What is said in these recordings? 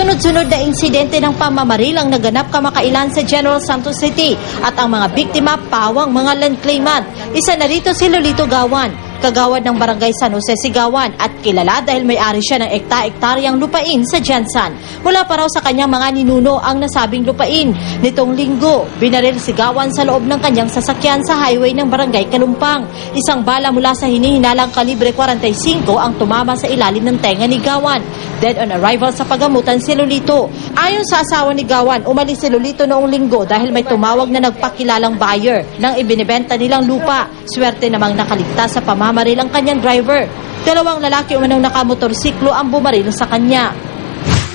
Sunod-sunod na insidente ng pamamaril ang naganap kamakailan sa General Santos City at ang mga biktima pawang mga land claimant. Isa na rito si Lolito Gawan, kagawad ng Barangay San Jose Sigawan at kilala dahil may-ari siya ng ekta-ektaryang lupain sa Jansan. Mula pa raw sa kanyang mga ninuno ang nasabing lupain. Nitong linggo, binaril si Gawan sa loob ng kanyang sasakyan sa highway ng Barangay Kalumpang. Isang bala mula sa hinihinalang kalibre 45 ang tumama sa ilalim ng tenga ni Gawan. Dead on arrival sa pagamutan si Lolito. Ayon sa asawa ni Gawan, umalis si Lolito noong linggo dahil may tumawag na nagpakilalang buyer ng ibinibenta nilang lupa. Swerte namang nakaligtas sa pamamaril ang kanyang driver. Dalawang lalaki umanong nakamotorsiklo ang bumaril sa kanya.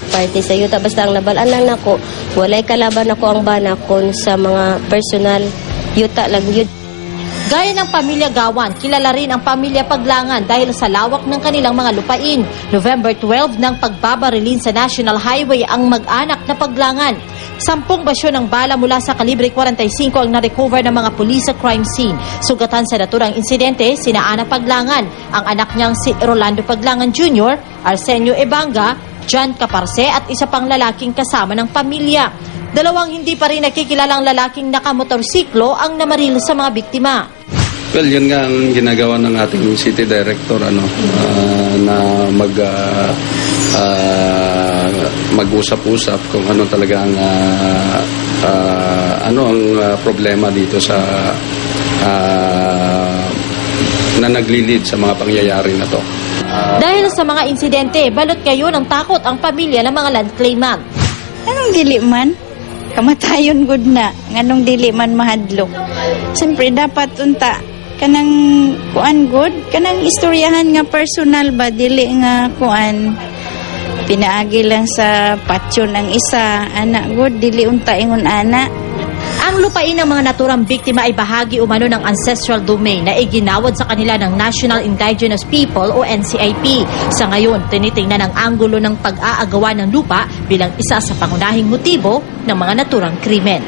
Party sa yuta basta ang labanan lang nako. Walay kalaban ako ang banakon sa mga personal yuta lang yun. Gaya ng pamilya Gawan, kilala rin ang pamilya Paglangan dahil sa lawak ng kanilang mga lupain. November 12 nang pagbabarilin sa National Highway ang mag-anak na Paglangan. 10 basyo ng bala mula sa kalibre 45 ang na-recover ng mga pulis sa crime scene. Sugatan sa naturang insidente, sina Ana Paglangan, ang anak niyang si Rolando Paglangan Jr., Arsenio Ebanga, John Caparce at isa pang lalaking kasama ng pamilya. Dalawang hindi pa rin nakikilalang lalaking nakamotorsiklo ang namaril sa mga biktima. Well, yun nga ang ginagawa ng ating city director na mag-usap-usap kung ano talaga ang problema dito sa na naglilid sa mga pangyayari na to. Dahil sa mga insidente, balot kayo ng takot ang pamilya ng mga land claimant. Anong dili man? Kamatayon good na. Nganong dili man mahadlok. Siyempre dapat unta kanang kuan good, kanang istoryahan nga personal ba dili nga kuan. Pinaagi lang sa patyon ang isa, anak good dili unta ingon ana. Ang lupain ng mga naturang biktima ay bahagi umano ng ancestral domain na iginawad sa kanila ng National Indigenous People o NCIP. Sa ngayon, tinitingnan ang anggulo ng pag-aagawa ng lupa bilang isa sa pangunahing motibo ng mga naturang krimen.